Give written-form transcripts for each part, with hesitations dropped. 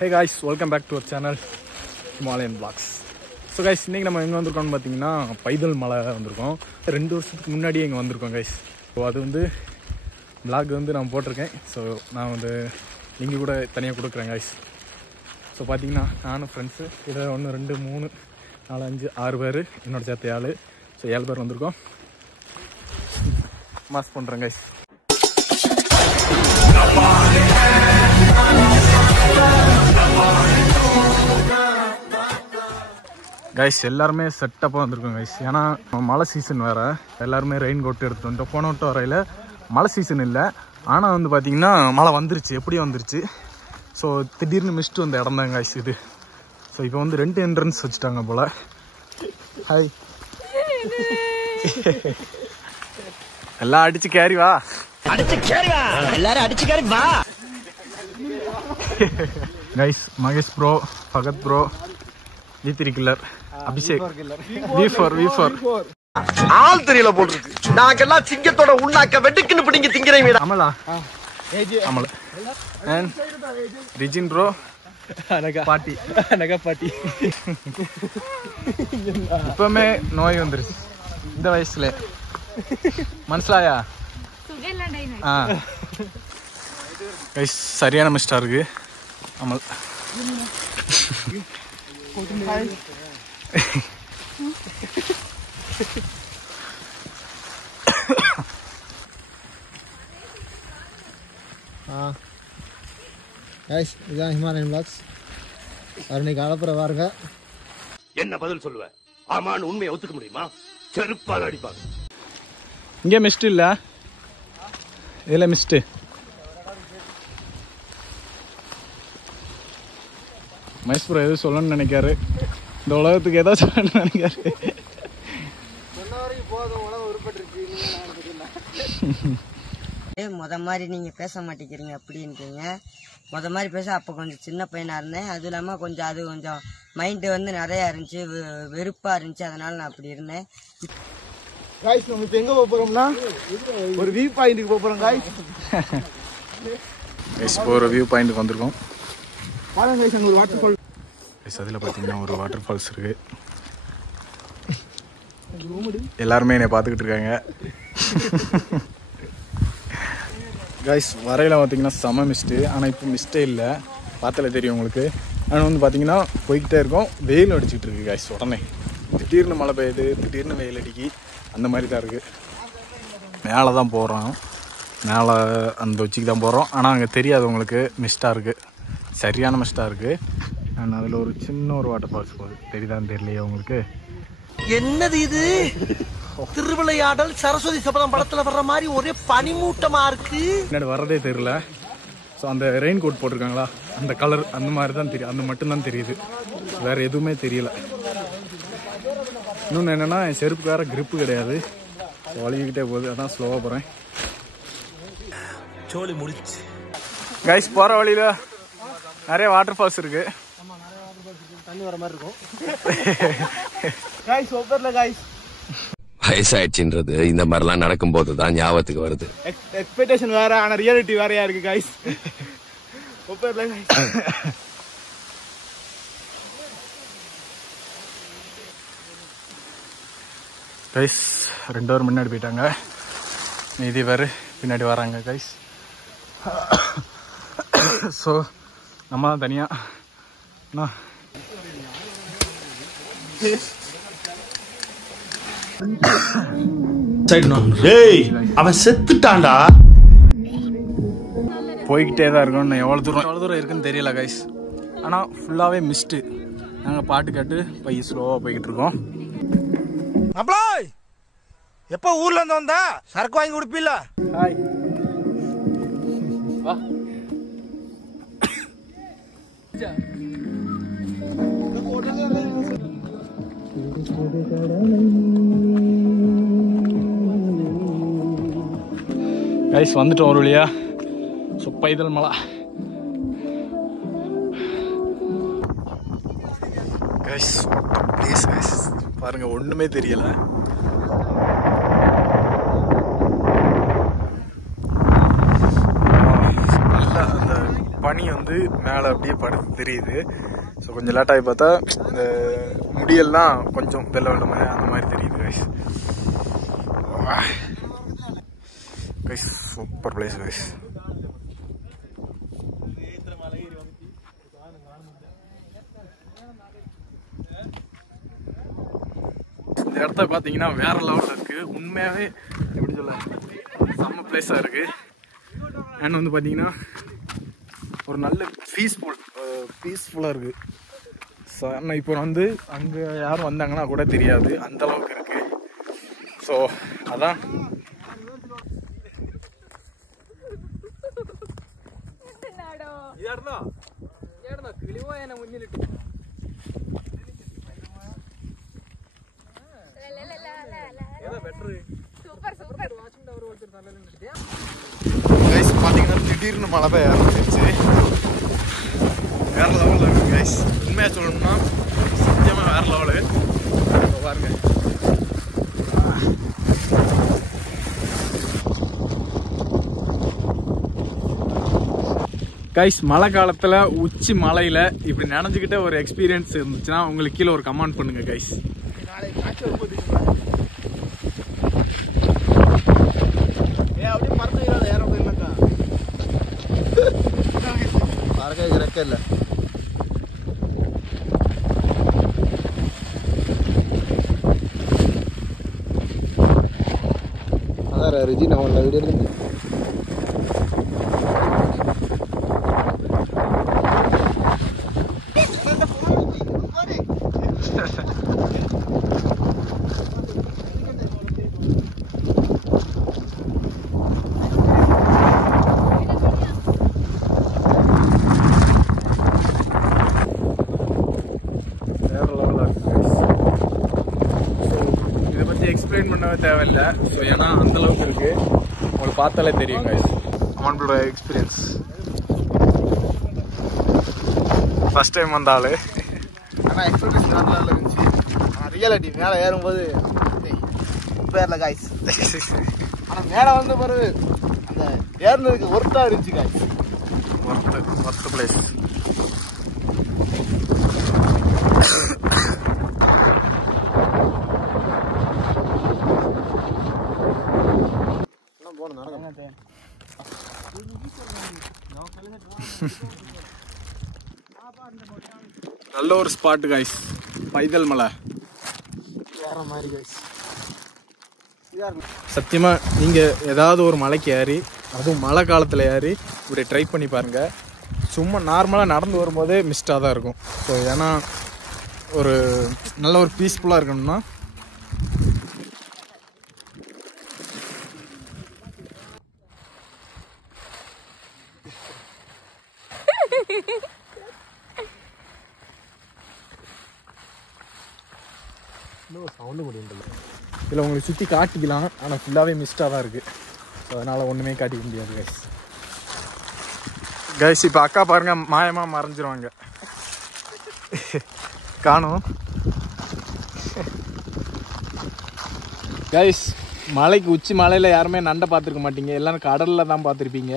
Hey guys, welcome back to our channel Himalayan Vlogs. So guys, இன்னைக்கு நம்ம எங்க வந்திருக்கோம்னு பாத்தீங்கன்னா பைதல் மலை வந்திருக்கோம். 2 வருஷத்துக்கு முன்னாடியே இங்க வந்திருக்கோம் guys. ஸோ அது வந்து vlog வந்து நான் போட்டிருக்கேன். ஸோ நான் வந்து லிங்க் கூட தனியாக கொடுக்குறேன் guys. ஸோ பார்த்தீங்கன்னா நானும் ஃப்ரெண்ட்ஸு இதில் 1 2 3 4 5 6 பேர் என்னோட சேர்த்து 7. ஸோ 7 பேர் வந்திருக்கோம். மாஸ் பண்ணுறேன் guys. கைஸ் எல்லாருமே செட்டப்பாக வந்திருக்கோம் கைஸ். ஏன்னா மழை சீசன் வேறு, எல்லாருமே ரெயின் கோட் எடுத்து வந்துட்டோம். போன விட்டு வரையில் மழை சீசன் இல்லை, ஆனால் வந்து பார்த்திங்கன்னா மழை வந்துருச்சு, எப்படியும் வந்துருச்சு. ஸோ திடீர்னு மிஸ்ட்டு வந்த இடம் தான் கைஸ் இது. ஸோ இப்போ வந்து 2 என்ட்ரன்ஸ் வச்சுட்டாங்க போல். ஹாய் எல்லாம் அடிச்சு கேரி வா, எல்லாரும் அடிச்சு கேரி வா. Guys Mahesh bro, Bhagat bro, ஜித்திரி கில்லர், அபிஷேக், V4 ஆள் தெரியல போட்டுருக்கு. நாங்கெல்லாம் சிங்கத்தோட உண்ணாக்க வெட்டுக்குன்னு பிடிங்க திங்கிறீங்க. அமலா அமல and ரிஜின் ப்ரோ, பாட்டி பாட்டி. இப்பவுமே நோய் வந்துருச்சு இந்த வயசுல, மனசிலாயா? கைஸ் சரியான மிஸ்டா இருக்கு அமல். இதுதான் ஹிமாலயன் விளாக்ஸ். அன்னைக்கு அழப்புற பாருங்க. என்ன பதில் சொல்லுவ? ஆமான்னு உண்மையை ஒத்துக்க முடியுமா? செருப்பால் அடிப்பாங்க. இங்கே மிஸ்ட் இல்ல, இதுல மிஸ்ட். மகேஷ்புரம் எதுவும் சொல்லணும்னு நினைக்காரு, இந்த உலகத்துக்கு ஏதோ சொல்லணும்னு நினைக்காரு. முத மாதிரி நீங்க பேச மாட்டேங்கிறீங்க அப்படின்றீங்க. முத மாதிரி பேச அப்ப கொஞ்சம் சின்ன பையனா இருந்தேன். அது இல்லாம கொஞ்சம் மைண்ட் வந்து நிறைய இருந்துச்சு, வெறுப்பா இருந்துச்சு, அதனால நான் அப்படி இருந்தேன். गाइस நம்ம இப்ப எங்க போறோம்னா ஒரு வியூ பாயிண்ட்க்கு போறோம் गाइस. கைஸ் ஒரு வியூ பாயிண்ட்க்கு வந்திருக்கோம். பாருங்க गाइस, அங்க ஒரு வாட்டர் ஃபால். கைஸ் அதுல பாத்தீங்கன்னா ஒரு வாட்டர் ஃபால்ஸ் இருக்கு. எல்லாரும் என்னை பார்த்துக்கிட்டு இருக்காங்க. கைஸ் வரையில பார்த்தீங்கன்னா செம மிஸ்ட்டு, ஆனால் இப்போ மிஸ்டே இல்லை, பார்த்தாலே தெரியும் உங்களுக்கு. ஆனால் வந்து பார்த்தீங்கன்னா போய்கிட்டே இருக்கோம், வெயில் அடிச்சுக்கிட்டு இருக்கு கைஸ். உடனே திடீர்னு மழை பெய்யுது, திடீர்னு வெயில் அடிக்கி, அந்த மாதிரி தான் இருக்குது. மேலே தான் போகிறோம், மேலே அந்த உச்சிக்கு தான் போகிறோம். ஆனால் அங்கே தெரியாது உங்களுக்கு, மிஸ்டாக இருக்குது, சரியான மிஸ்டாக இருக்குது. அண்ட் அதில் ஒரு சின்ன ஒரு வாட்டர் ஃபால்ஸ் போகுது, தெரியுதான்னு தெரியலையே உங்களுக்கு. என்னது இது? திருவிளையாடல் சரஸ்வதி சபதம் படத்துல வர்ற மாதிரி ஒரே பனிமூட்டமா இருக்கு. என்னோட வர்றதே தெரியல. ஸோ அந்த ரெயின் கோட் போட்டிருக்காங்களா, அந்த கலர் அந்த மாதிரி தான் தெரியும், அந்த மட்டும்தான் தெரியுது, வேற எதுவுமே தெரியல. இன்னொன்று என்னன்னா என் செருப்பு வேற கிரிப்பு கிடையாது, வலிக்கிட்டே போகுது, அதான் ஸ்லோவாக போகிறேன். சோலி முடிச்சு கைஸ் போகிற வழியில் நிறைய வாட்டர் ஃபால்ஸ் இருக்கு. தண்ணி வர மாதிரி இருக்கும் गाइस. ஒப்பர்ல गाइस வயசாயிடுச்சுன்றது இந்த மாதிரிலாம் நடக்கும்போது தான் ஞாபகத்துக்கு வருது. எக்ஸ்பெக்டேஷன் வேற, ஆனா ரியாலிட்டி வேறயா இருக்கு गाइस. ஒப்பர்ல கைஸ் 2 பேர் முன்னாடி போயிட்டாங்க, மீதி வேறு பின்னாடி வராங்க கைஸ். ஸோ நம்ம தான் தனியாக அவன் செத்துட்டான்டா. போய்கிட்டே தான் இருக்கோம். எவ்வளோ தூரம் இருக்குன்னு தெரியல கைஸ், ஆனால் ஃபுல்லாகவே மிஸ்ட்டு. நாங்கள் பாட்டு கேட்டு பைய ஸ்லோவாக போய்கிட்டு இருக்கோம். அப்ளாய் எப்போ ஊர்ல இருந்து வந்தா சரக்கு வாங்கி கொடுப்பீல்ல? ஹாய் வா. கைஸ் வந்துட்டோம் ஒரு வழியா. ஸோ பைதல் மலை கைஸ், ப்ளீஸ் கைஸ் பாருங்க, ஒன்றுமே தெரியல. நல்லா அந்த பனி வந்து வந்து மேலே அப்படியே படுத்து தெரியுது. ஸோ கொஞ்சம் லேட்டாகி பார்த்தா இந்த முடியெல்லாம் கொஞ்சம் வெள்ளை வெள்ளை அந்த மாதிரி தெரியுது guys. Guys super place guys. இந்த இடத்த பார்த்தீங்கன்னா வேற லெவலில் இருக்குது. உண்மையாகவே எப்படி சொல்ல செம்ம பிளேஸாக இருக்குது. அண்ட் வந்து பார்த்தீங்கன்னா ஒரு நல்ல பீஸ்ஃபுல்லாக இருக்குது. ஸோ ஆனால் இப்போ வந்து அங்கே யாரும் வந்தாங்கன்னா கூட தெரியாது, அந்த அளவுக்கு இருக்குது. ஸோ அதான் பார்த்தீங்கன்னா திடீர்னு மழை பெய்ய ஆரம்பிச்சிருச்சு. வேற லெவலில் இருக்கு கைஸ். உண்மையாக சொல்லணும்னா சத்தியமாக வேற லெவலு. பாருங்க கைஸ், மழை காலத்தில் உச்சி மலையில் இப்படி நனைஞ்சுக்கிட்ட ஒரு எக்ஸ்பீரியன்ஸ் இருந்துச்சுன்னா உங்களுக்கு கீழே ஒரு கமெண்ட் பண்ணுங்க கைஸ். ரெக்கல அதான் ரிஜி நான் உள்ள வீடியோ எடுத்து எக்ஸ்பிளைன் பண்ணவே தேவையில்லை. ஸோ ஏன்னா அந்த அளவுக்கு இருக்கு, உங்களுக்கு பார்த்தாலே தெரியும் கைஸ். அவனோட எக்ஸ்பீரியன்ஸ் ஃபர்ஸ்ட் டைம் வந்தாலே. ஆனால் எக்ஸ்பீரியன்ஸ் நல்லா இருந்துச்சு. ரியாலிட்டி மேலே ஏறும்போது பேர்ல காய்ஸ். ஆனால் மேலே வந்து பிறகு அந்த ஏறினதுக்கு ஒர்த்தாக இருந்துச்சு காய்ஸ். Worth place. நல்ல ஒரு ஸ்பாட் கைஸ், பைதல் மலை. வேற மாதிரி கைஸ். சத்தியமா நீங்க ஏதாவது ஒரு மலைக்கு ஏறி, அதுவும் மழை காலத்துல ஏறி இப்படி ட்ரை பண்ணி பாருங்க. சும்மா நார்மலாக நடந்து வரும்போதே மிஸ்டாக தான் இருக்கும். ஸோ ஏன்னா ஒரு நல்ல ஒரு பீஸ்ஃபுல்லாக இருக்கணும்னா இதில் உங்களுக்கு சுற்றி காட்டிக்கலாம், ஆனால் ஃபுல்லாகவே மிஸ்டாக தான் இருக்குது. ஸோ அதனால் ஒன்றுமே காட்டிக்க முடியாது கைஸ். கைஸ் இப்போ அக்கா பாருங்க, மாயமாக மறைஞ்சிருவாங்க, காணும். கைஸ் மலைக்கு உச்சி மலையில் யாருமே நண்டை பார்த்துருக்க மாட்டீங்க, எல்லாரும் கடலில் தான் பார்த்துருப்பீங்க.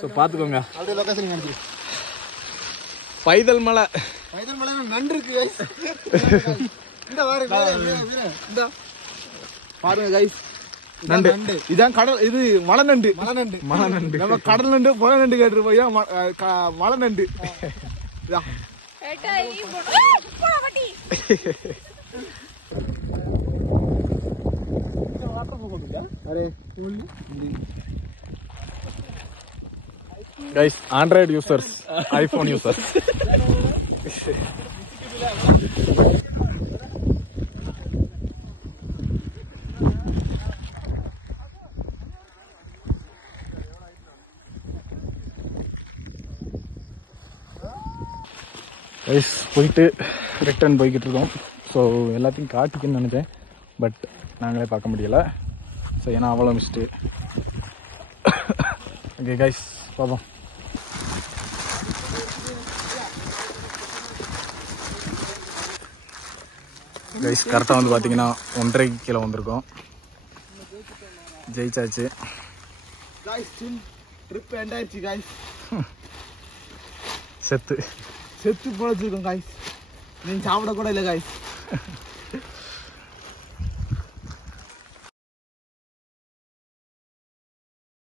ஸோ பார்த்துக்கோங்க. அப்படியே லொக்கேஷன் காமிச்சு. பைதல் மலை. பைதல் மலை நண்டு இருக்கு கைஸ். இந்த பாருங்க கைஸ், நண்டு. இதான் கடல், இது மலை நண்டு. மலை நண்டு. நம்ம கடல் நண்டு புற நண்டு கேட்டு போய் மலை நண்டு. Guys Android users, iPhone users. Guys போயிட்டு ரிட்டர்ன் போய்கிட்டு இருக்கோம். ஸோ எல்லாத்தையும் காட்டிக்குன்னு நினச்சேன், பட் நாங்களே பார்க்க முடியலை. ஸோ ஏன்னா அவ்வளோ மிஸ்ட்டு. ஓகே கைஸ் பார்ப்போம். கைஸ் கரெக்டாக வந்து பார்த்தீங்கன்னா 1.5 கிலோ வந்திருக்கோம். ஜெயிச்சாச்சு. ட்ரிப் எண்ட் ஆயிடுச்சு கைஸ். செத்து செத்து போல வச்சிருக்கோம் காய்ஸ். நீங்க சாப்பிட கூட இல்லை காய்ஸ்.